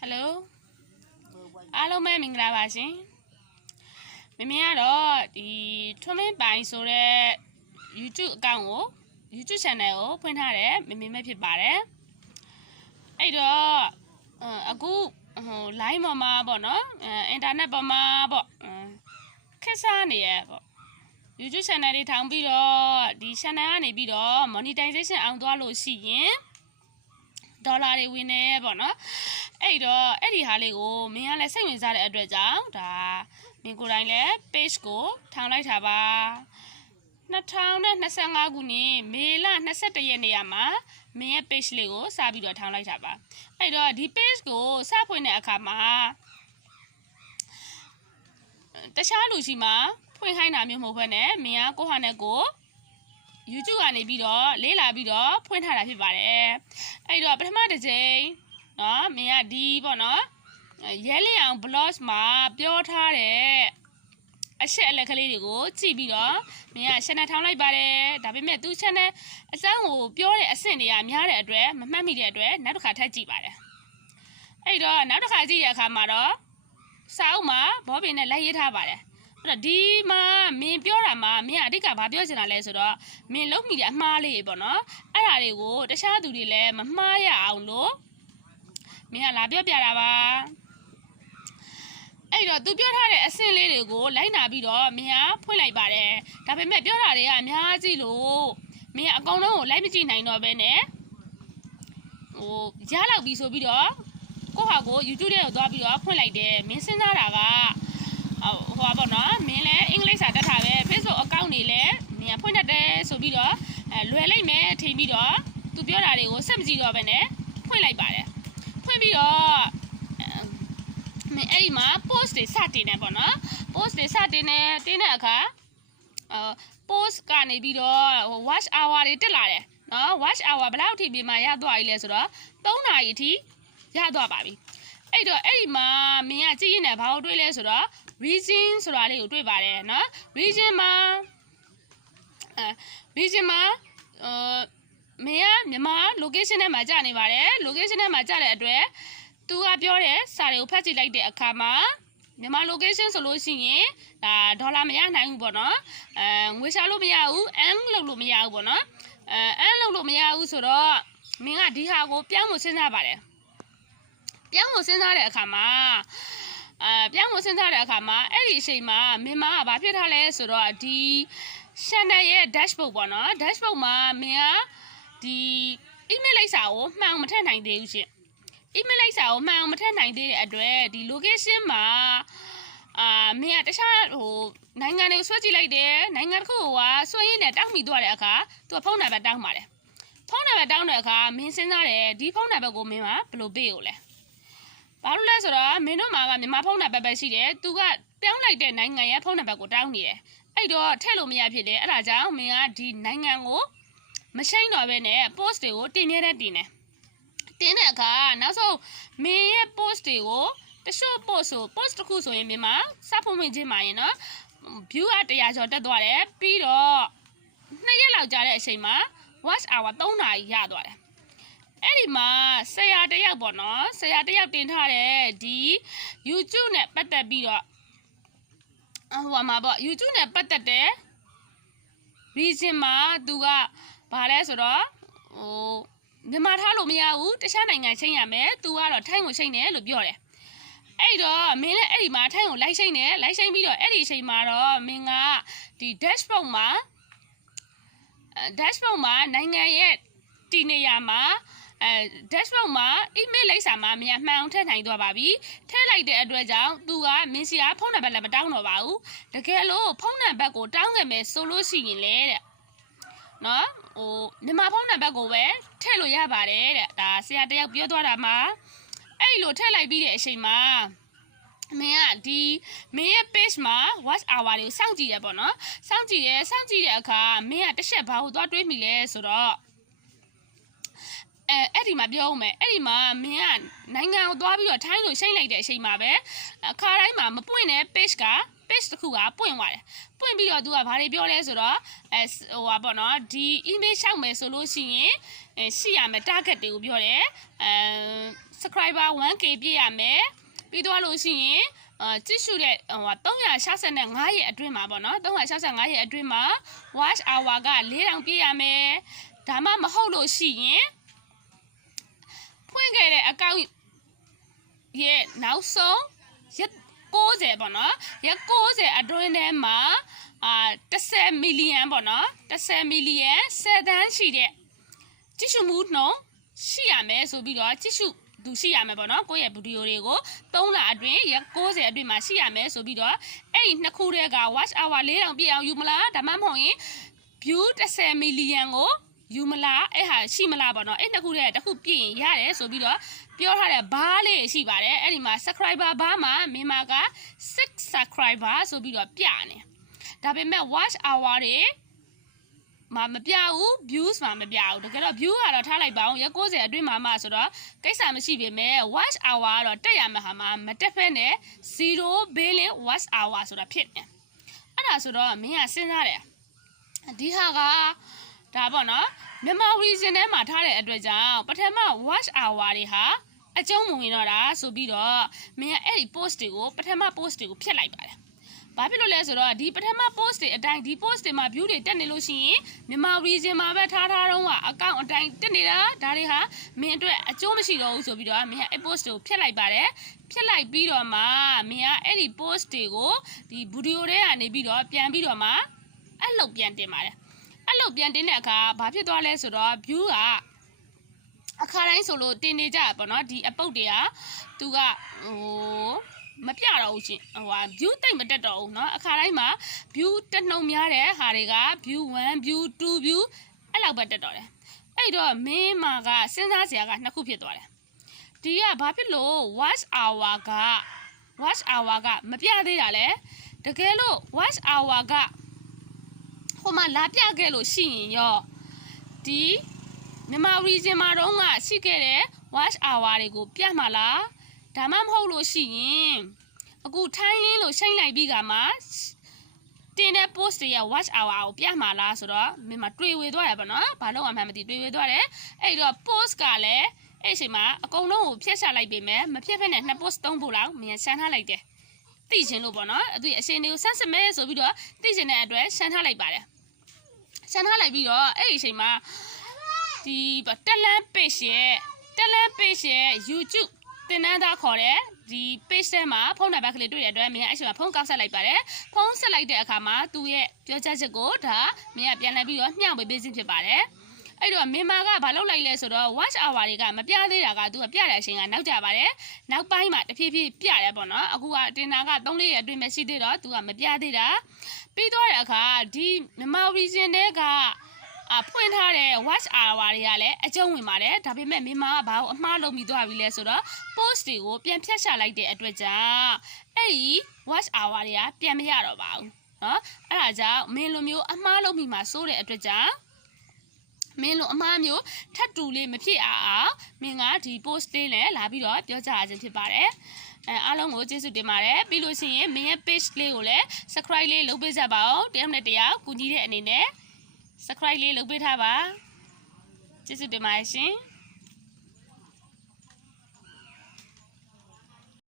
Hello အားလုံးပဲမင်္ဂလာပါရှင်မမေကတော့ဒီထွန်းမင်းပိုင်ဆိုတဲ့ YouTube account ကို YouTube channel ကိုဖွင့်ထားတယ်မမေမဖြစ်ပါတယ်အဲ့တော့အခုline ပေါ်မှာပေါ့နော်internet ပေါ်မှာပေါ့ခက်စားနေရပေါ့ YouTube channel တွေထောင်ပြီးတော့ဒီ channel ကနေပြီးတော့ monetization အောင်သွားလို့ရှိရင်ဒေါ်လာတွေဝင်နေပေါ့နော်အဲ့တော့အဲ့ဒီဟာလေးကိုမင်းကလည်းစိတ်ဝင်စားတဲ့အတွက်ကြောင့်ဒါမင်းကိုယ်တိုင်လည်း page ကိုထောင်လိုက်တာပါ2025ခုနှစ်မေလ21ရက်နေ့မှာမင်းရဲ့ page လေးကိုစပြီးတော့ထောင်လိုက်တာပါအဲ့တော့ဒီ page ကိုစဖွင့်တဲ့အခါမှာတခြားလူရှိမှဖွင့်ခိုင်းတာမျိုးမဟုတ်ဘဲနဲ့မင်းကကိုဟာနဲ့ကိုYouTube ကနေပြီးတော့လေးလာပြီးတော့ဖွင့်ထားတာဖြစ်ပါတယ်အဲ့တော့ပထမတစ်ချိန်เนาะမင်းကဒီပေါ့နော်ရဲလျအောင် blog မှာပြောထားတဲ့အချက်အလက်ကလေးတွေကိုကြည့်ပြီးတော့မင်းက channel ထောင်လိုက်ပါတယ်ဒါပေမဲ့သူ channel အစမ်းကိုပြောတဲ့အဆင့်တွေကများတဲ့အတွက်မမှတ်မိတဲ့အတွက်နောက်တစ်ခါထပ်ကြည့်ပါတယ်အဲ့တော့နောက်တစ်ခါကြည့်တဲ့အခါမှာတော့စာအုပ်မှာဘောပင်နဲ့လိုက်ရေးထားပါတယ်ဒီမှာမင်းပြောတာမှာမင်းအဓိကဘာပြောချင်တာလဲဆိုတော့မင်းလုံးမိတဲ့အမှားလေးပေါ့နော်အဲ့ဒါတွေကိုတခြားသူတွေလည်းမမှားရအောင်လို့မင်းကလာပြောပြတာပါအဲ့တော့သူပြောထားတဲ့အဆင့်လေးတွေကိုလိုက်နာပြီးတော့မင်းကဖွင့်လိုက်ပါတယ်ဒါပေမဲ့ပြောတာတွေကအများကြီးလို့မင်းကအကောင်လုံးကိုလိုက်မကြည့်နိုင်တော့ဘဲနဲ့ရလောက်ပြီဆိုပြီးတော့ကိုဟာကို YouTube ထဲကိုသွားပြီးတော့ဖွင့်လိုက်တယ်မင်းစဉ်းစားတာကဟိုပေါ့နော်မင်းလည်းအင်္ဂလိပ်စာတတ်တာပဲ Facebook account တွေလည်းမင်းဖွင့်တတ်တယ်ဆိုပြီးတော့လွယ်လိုက်မယ်ထင်ပြီးတော့သူပြောတာတွေကိုစက်မကြည့်တော့ဘဲနဲ့ဖွင့်လိုက်ပါတယ်ဖွင့်ပြီးတော့မင်းအဲ့ဒီမှာ post တွေစတင်နေပေါ့နော် post တွေစတင်တဲ့အခါpost ကနေပြီးတော့ watch hour တွေတက်လာတယ်နော် watch hour ဘယ်လောက်ထိပြီးမှရသွားပြီလဲဆိုတော့3နာရီအထိရသွားပါပြီအဲ့တော့အဲ့ဒီမှာမင်းကကြည့်ရင်လည်းဘာလို့တွေးလဲဆိုတော့ region ဆိုတာလေးကိုတွေ့ပါတယ်နော် region မှာမင်းကမြန်မာ location ထဲမှာကြာနေပါတယ် location ထဲမှာကြာတဲ့အတွက်သူကပြောတဲ့စာတွေကိုဖတ်ကြည့်လိုက်တဲ့အခါမှာမြန်မာ location ဆိုလို့ရှိရင်ဒါဒေါ်လာမရနိုင်ဘူးပေါ့နော်ငွေရှာလို့မရဘူး earn လုပ်လို့မရဘူးပေါ့နော်earn လုပ်လို့မရဘူးဆိုတော့မင်းကဒီဟာကိုပြောင်းဖို့စဉ်းစားပါတယ်ပြောင်းဖို့စဉ်းစားတဲ့အခါမှာအဲ့ဒီအချိန်မှာမြန်မာကဘာဖြစ်ထားလဲဆိုတော့ဒီ channel ရဲ့ dashboard ပေါ့နော် dashboard မှာမင်းကဒီ email လိုက်စာကိုမှန်အောင်မထည့်နိုင်သေးဘူးရှင် email လိုက်စာကိုမှန်အောင်မထည့်နိုင်သေးတဲ့အတွက်ဒီ location မှာမင်းကတခြားနိုင်ငံတွေကိုဆွဲကြည့်လိုက်တယ်နိုင်ငံတစ်ခုကဆွဲရင်းနဲ့တောင်းမိသွားတဲ့အခါသူကဖုန်းနံပါတ်တောင်းပါတယ်ဖုန်းနံပါတ်တောင်းတဲ့အခါမင်းစဉ်းစားတယ်ဒီဖုန်းနံပါတ်ကိုမင်းကဘယ်လိုပေးကိုလဲဘာလို့လဲဆိုတော့မင်းတို့မှာကမြန်မာဖုန်းနံပါတ်ပဲရှိတယ်သူကတောင်းလိုက်တဲ့နိုင်ငံရဲ့ဖုန်းနံပါတ်ကိုတောင်းနေတယ်အဲ့တော့ထည့်လို့မရဖြစ်တယ်အဲ့ဒါကြောင့်မင်းကဒီနိုင်ငံကိုမရှိန်တော့ဘဲနဲ့ post တွေကိုတင်မြဲတဲ့တဲ့အခါနောက်ဆုံးမင်းရဲ့ post တွေကိုတချို့ post တစ်ခုဆိုရင်မြန်မာစဖုံးဝင်ချင်းမှာရင်နော် view 100ကျော်တက်သွားတယ်ပြီးတော့2ရက်လောက်ကြာတဲ့အချိန်မှာ watch hour 3နာရီရသွားတယ်အဲ့ဒီမှာဆရာတယောက်ပေါ့နော်ဆရာတယောက်တင်ထားတဲ့ဒီ YouTube နဲ့ပတ်သက်ပြီးတော့YouTube နဲ့ပတ်သက်တဲ့ reason မှာသူကဘာလဲဆိုတော့မြန်မာထားလို့မရဘူးတခြားနိုင်ငံချိန်ရမယ်သူကတော့ထိုင်းကိုချိန်တယ်လို့ပြောတယ်အဲ့တော့မင်းလည်းအဲ့ဒီမှာထိုင်းကိုလိုက်ချိန်တယ်လိုက်ချိန်ပြီးတော့အဲ့ဒီအချိန်မှာတော့မင်းကဒီ dashboard မှာနိုင်ငံရဲ့တည်နေရမှာdashboard မှာ email လိုက်စာမှာမင်းမှန်အောင်ထည့်နိုင်သွားပါပြီထည့်လိုက်တဲ့အတွက်ကြောင့်သူကမင်းစီကဖုန်းနံပါတ်လည်းမတောင်းတော့ပါဘူးတကယ်လို့ဖုန်းနံပါတ်ကိုတောင်းခဲ့မယ်ဆိုလို့ရှိရင်လေတဲ့နော်မြန်မာဖုန်းနံပါတ်ကိုပဲထည့်လို့ရပါတယ်တဲ့ဒါဆရာတယောက်ပြောသွားတာမှာအဲ့လိုထည့်လိုက်ပြီးတဲ့အချိန်မှာမင်းကဒီမင်းရဲ့ page မှာ watch hour တွေကိုစောင့်ကြည့်ရပေါ့နော်စောင့်ကြည့်တဲ့အခါမင်းကတစ်ချက်ဘာကိုသွားတွေးမိလဲဆိုတော့အဲ့ဒီမှာပြောဦးမယ်အဲ့ဒီမှာမင်းကနိုင်ငံကိုသွားပြီးတော့ထိုင်းလို့ရှိမ့်လိုက်တဲ့အချိန်မှာပဲအခါတိုင်းမှာမပွင့်တဲ့ page တစ်ခုကပွင့်သွားတယ်ပွင့်ပြီးတော့သူကဘာတွေပြောလဲဆိုတော့ပေါ့နော်ဒီ email ရှောက်မယ်ဆိုလို့ရှိရင် ရှိရမယ် target တွေကိုပြောတယ်subscriber 1k ပြည့်ရမယ်ပြီးတော့လို့ရှိရင်ကြည့်ရှုတဲ့365ရက်အတွင်းမှာပေါ့နော်365ရက်အတွင်းမှာ watch hour က4000ပြည့်ရမယ်ဒါမှမဟုတ်လို့ရှိရင်ဖွင့်ခဲ့တဲ့အကောင့်ရဲ့နောက်ဆုံးရက်60ပေါ့နော်ရက်60အတွင်းထဲမှာ10 million ပေါ့နော်10 million 7 သန်းရှိတဲ့ကြည့်ရှုမှုနှုန်းရှိရမယ်ဆိုပြီးတော့ကြည့်ရှုသူရှိရမယ်ပေါ့နော်ကိုယ့်ရဲ့ဗီဒီယိုတွေကို3လအတွင်းရက်60အတွင်းမှာရှိရမယ်ဆိုပြီးတော့အဲ့ဒီနှစ်ခုတည်းက watch hour 4000ပြည့်အောင်ယူမလားဒါမှမဟုတ်ရင် view 10 million ကိုယူမလားအဲ့ဟာရှိမလားပေါ့နော်အဲ့နှစ်ခုတည်းတစ်ခုပြည့်ရင်ရတယ်ဆိုပြီးတော့ပြောထားတဲ့ဘားလေးရှိပါတယ်အဲ့ဒီမှာ subscriber ဘားမှာမြန်မာက6 subscriber ဆိုပြီးတော့ပြနေဒါပေမဲ့ watch hour တွေမပြဘူး views မှာမပြဘူးတကယ်တော့ view ကတော့ထားလိုက်ပါအောင်ရက်60အတွင်းမှာမှဆိုတော့ကိစ္စမရှိပေမဲ့ watch hour ကတော့တက်ရမှာဟာမတက်ဖက်နဲ့0 billion watch hour ဆိုတာဖြစ်နေအဲ့ဒါဆိုတော့မင်းကစဉ်းစားတယ်ဒီဟာကဒါပေါ့နော်မြန်မာ region ထဲမှာထားတဲ့အတွက်ကြောင့်ပထမ watch hour တွေဟာအကျုံးမဝင်တော့တာဆိုပြီးတော့မင်းကအဲ့ဒီ post တွေကိုပထမ post တွေကိုဖျက်လိုက်ပါတယ်ဘာဖြစ်လို့လဲဆိုတော့ဒီပထမ post တွေအတိုင်းဒီ post တွေမှာ view တွေတက်နေလို့ရှိရင်မြန်မာ region မှာပဲထားတော့ကအကောင့်အတိုင်းတက်နေတာဒါတွေဟာမင်းအတွက်အကျိုးမရှိတော့ဘူးဆိုပြီးတော့မင်းကအဲ့ post တွေကိုဖျက်လိုက်ပါတယ်ဖျက်လိုက်ပြီးတော့မှမင်းကအဲ့ဒီ post တွေကိုဒီ video တွေကနေပြီးတော့ပြန်ပြီးတော့မှအဲ့လောက်ပြန်တင်ပါတယ်အဲ့လောက်ပြန်တင်တဲ့အခါဘာဖြစ်သွားလဲဆိုတော့ view ကအခါတိုင်းဆိုလို့တင်နေကြပေါ့နော်ဒီအပုတ်တွေကသူကမပြတော့ဘူးရှင်view တိတ်မတက်တော့ဘူးเนาะအခါတိုင်းမှာ view တက်နှုံများတဲ့ဟာတွေက view 1 view 2 view အဲ့လောက်ပဲတက်တော့တယ်အဲ့တော့မင်းမာကစဉ်းစားစရာကနှစ်ခုဖြစ်သွားတယ်ဒီကဘာဖြစ်လို့ watch hour ကမပြသေးတာလဲတကယ်လို့ watch hour ကဟိုမှာလာပြခဲ့လို့ရှိရင်ရောဒီမြန်မာ region မှာတော့ရှိခဲ့တဲ့ watch hour တွေကိုပြမှာလားဒါမှမဟုတ်လို့ရှိရင်အခုထိုင်းလင်းလို့ရှိမ့်လိုက်ပြီးကမှတင်တဲ့ post တွေရဲ့ watch hour ကိုပြမှာလားဆိုတော့မင်းမတွေ့ဝေသွားရပါတော့ဘာလို့မှမသိတွေ့ဝေသွားတယ်အဲ့တော့ post ကလည်းအဲ့အချိန်မှာအကုန်လုံးကိုဖျက်ချလိုက်ပြီမယ်မဖျက်ဖက်နဲ့2 post 3 post လောက်မင်းရှမ်းထားလိုက်တယ်သိချင်လို့ပေါ့နော်သူအရှင်တွေကိုဆက်စမဲဆိုပြီးတော့သိချင်တဲ့အတွက်ရှမ်းထားလိုက်ပါတယ်ရှမ်းထားလိုက်ပြီးတော့အဲ့ဒီအချိန်မှာဒီတက်လန်း page ရဲ့ YouTube တင်နန်းသားခေါ်တဲ့ဒီ page ထဲမှာဖုန်းနံပါတ်ကလေးတွေ့တဲ့အတွက်မင်းအဲ့ချိန်မှာဖုန်းကောက်ဆက်လိုက်ပါတယ်ဖုန်းဆက်လိုက်တဲ့အခါမှာသူ့ရဲ့ပြောကြားချက်ကိုဒါမင်းကပြန်လှည့်ပြီးတော့မျှဝေပေးခြင်းဖြစ်ပါတယ်အဲ့တော့မြန်မာကဘာလုပ်လိုက်လဲဆိုတော့ watch hour တွေကမပြသေးတာကသူကပြတဲ့အချိန်ကနောက်ကြပါတယ်နောက်ပိုင်းမှာတဖြည်းဖြည်းပြတယ်ပေါ့နော်အခုကတင်တာက3-4ရက်အတွင်းပဲရှိသေးတော့သူကမပြသေးတာပြီးတော့တဲ့အခါဒီမြန်မာ region တွေကဖွင့်ထားတဲ့ watch hour တွေကလည်းအကျုံးဝင်ပါတယ်ဒါပေမဲ့မြန်မာကဘာလို့အမှားလုပ်ပြီးသွားပြီလဲဆိုတော့ post တွေကိုပြန်ဖြတ်ချလိုက်တဲ့အတွက်ကြောင့်အဲ့ဒီ watch hour တွေကပြန်မရတော့ပါဘူးเนาะအဲ့ဒါကြောင့်မင်းလိုမျိုးအမှားလုပ်ပြီးမှစိုးတဲ့အတွက်ကြောင့်မင်းလိုအမှားမျိုးထပ်တူလေးမဖြစ်အောင်မင်းကဒီ post လေးနဲ့လာပြီးတော့ပြောကြားခြင်းဖြစ်ပါတယ်အားလုံးကိုကျေးဇူးတင်ပါတယ်ပြီးလို့ရှိရင်မင်းရဲ့ page လေးကိုလည်း subscribe လေးလုပ်ပေးကြပါဦးတယောက်နဲ့တယောက်ကူညီတဲ့အနေနဲ့subscribe လေးလုပ်ပေးထားပါကျေးဇူးတင်ပါတယ်ရှင်